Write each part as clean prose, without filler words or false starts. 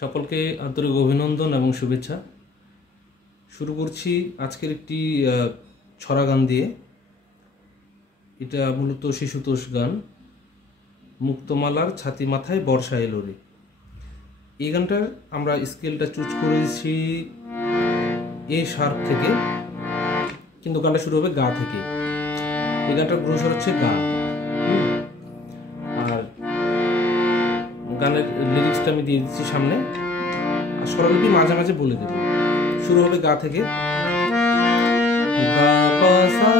সকলকে আন্তরিক অভিনন্দন এবং শুভেচ্ছা। শুরু করছি আজকের একটি ছড়া গান দিয়ে। এটা মূলত শিশুতোষ গান, মুক্তমালার ছাতি মাথায় বর্ষা এলো রে। এই গানটার আমরা স্কেলটা চুজ করেছি এ শার্প থেকে, কিন্তু গানটা শুরু হবে গা থেকে। এই গানটার গ্রোসর হচ্ছে গা। আর গানের লিরিক্সটা আমি দিয়ে দিচ্ছি সামনে, আর স্বরলিপি মাঝে মাঝে বলে দেব। শুরু হবে গা থেকে, গা পা সা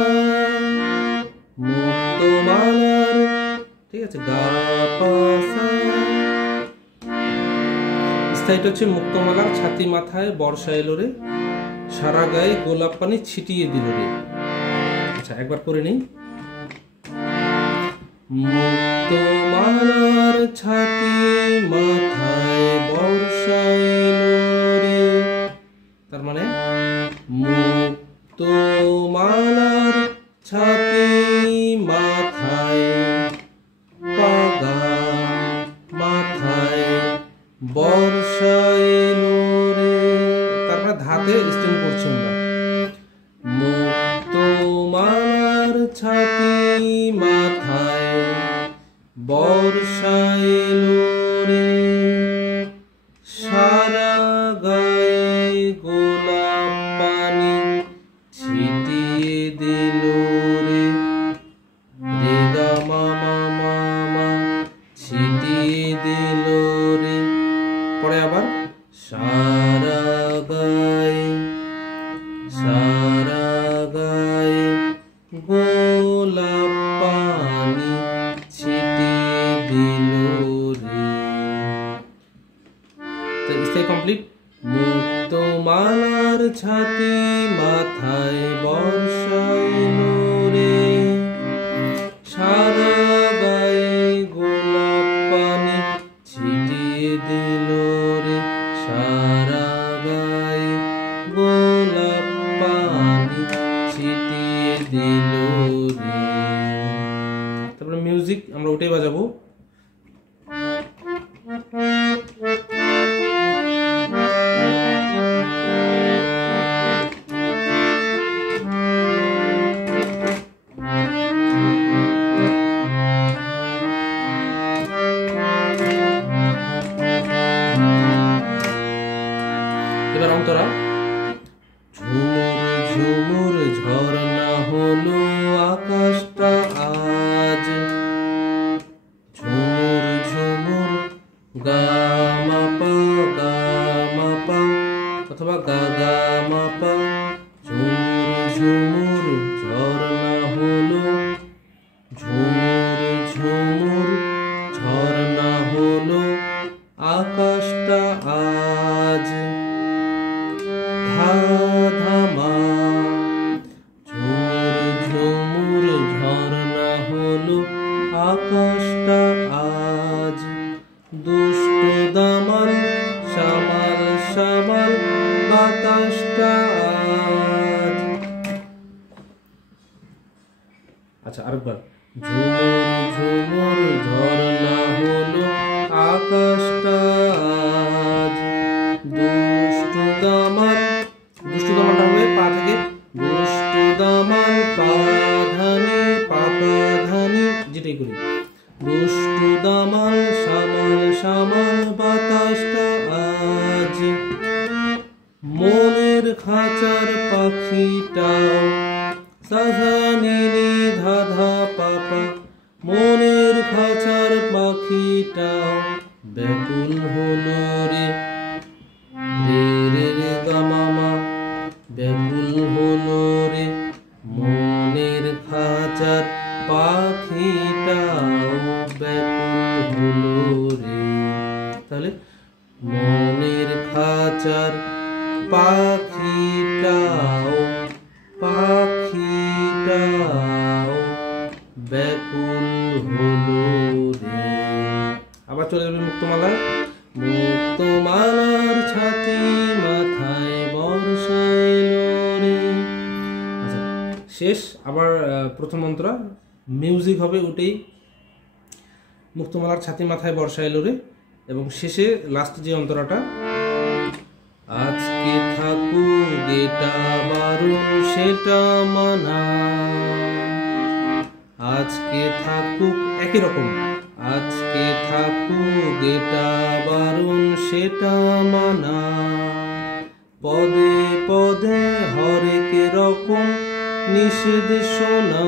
মুক্তমালার, ঠিক আছে, গা পা সা। স্থায়ীটা হচ্ছে মুক্তমালার ছাতি মাথায় বর্ষা এলো রে, সারা গায়ে গোলাপ পানি ছিটিয়ে দিল রে। আচ্ছা, একবার করে নেই। মুক্তমালার ছাতি মাথায় বর্ষা এলো রে, তার মানে মুক্তমালার ছাতি মাথায় পাগা মাথায় বর্ষা এলো রে, তার মানে ধাতে স্ট্রিং করছি আমরা। মুক্তমালার ছাতি মাথায় বর্ষা এলো রে, সারা গায়ে গোলাপ পানি ছিটিয়ে দিল রে, রে গা মামা মামা ছিটিয়ে দিল রে। পরে আবার সারা গায়ে গোলাপ পানি ছিটিয়ে দিল রে। তো ইস্তাই কমপ্লিট। মুক্তমালার ছাতি মাথায় বর্ষা এলো রে, সারা গায়ে গোলাপ পানি ছিটিয়ে দিল রে, সারা গায়ে গোলাপ পানি ছিটিয়ে দিল রে। তারপরে মিউজিক আমরা ওটাই বাজাবো। এবার অন্তরা। ঝুমুর ঝুমুর ঝর্ণা হলো আকাশটা আজ, ঝুমুর ঝুমুর গা মা পা অথবা গা গা মা পা। ঝুমুর ঝুমুর ঝর্ণা হলো, ঝুমুর ঝুমুর ঝর্ণা হলো আকাশটা আজ, ধা ধামা। ঝুমুর ঝুমুর ঝর্ণা হলো আকাশটা আজ, দুষ্ট দামাল সামাল সামাল বাতাসটা আজ। আচ্ছা, আরেকবার। ঝুমুর ঝুমুর ঝর্ণা হলো আকাশটা আজ, দুষ্টু দামাল, দুষ্টু দামালটা হবে পা থেকে, দুষ্টু দামাল পা ধানি পাপা ধানি, যেটাই করি। দুষ্টু দামাল সামাল সামাল বাতাসটা আজ, মনের খাঁচার পাখিটাও সাধা নীলি ধাধা পাপা, মনের খাঁচার পাখিটাও ব্যাকুল হলো রে, রে রে রে গা মামা ব্যাকুল হলো রে, মনের খাঁচার পাখিটাও ব্যাকুল হলো রে। তাহলে মনের খাঁচার পাখিটাও ব্যাকুল হলো রে। আবার চলে যাবে মুক্তমালার। মুক্তমালার ছাতি মাথায় বর্ষা এলো রে। আচ্ছা, শেষ আবার প্রথম অন্তরা, মিউজিক হবে ওটাই। মুক্তমালার ছাতি মাথায় বর্ষা এলো রে, এবং শেষে লাস্ট যে অন্তরাটা, আজকে থাকুক এটা বারণ সেটা মানা, আজকে থাকুক একই রকম, আজকে থাকুক এটা বারণ সেটা মানা, পদে পদে হরেক রকম নিষেধ শোনা,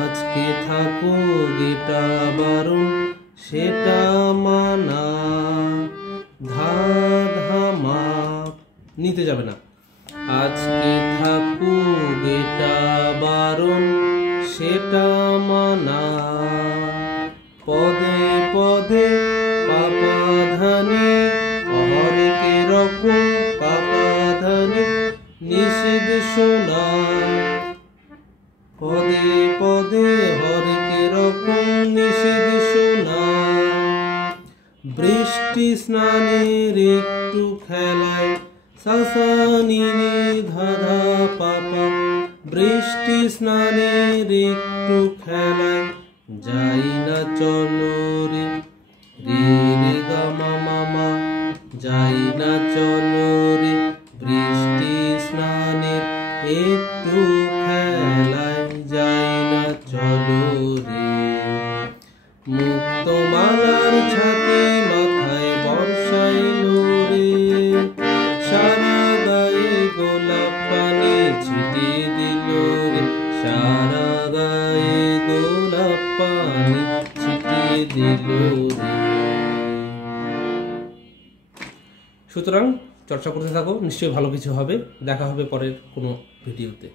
আজকে থাকুক এটা বারণ সেটা মানা, ধা ধামা নিতে যাবে না, আজকে থাকুক এটা বারণ সেটা মানা, পদে পদে পাপাধানে হরেক রকম পাপাধানে নিষেধ শোনা, পদে পদে হরেক রকম নিষেধ শোনা, বৃষ্টি স্নানের একটু খেলায় সাসানি ধাধা পাপা, বৃষ্টি স্নানের একটু খেলায় যাই না চলো রে, রে রে গা মামা, যাই না চলো রে, বৃষ্টি স্নানের একটু খেলায় যাই না চলো রে, মুক্ত মালার ছাতি মাথায় বর্ষাইল রে, সারা গায়ে গোলাপ পানি ছিটিয়ে দিল রে, সারা গায়ে গোলাপ পানি ছিটিয়ে দিল রে। সুতরাং চর্চা করতে থাকো, নিশ্চয়ই ভালো কিছু হবে। দেখা হবে পরের কোনো ভিডিওতে।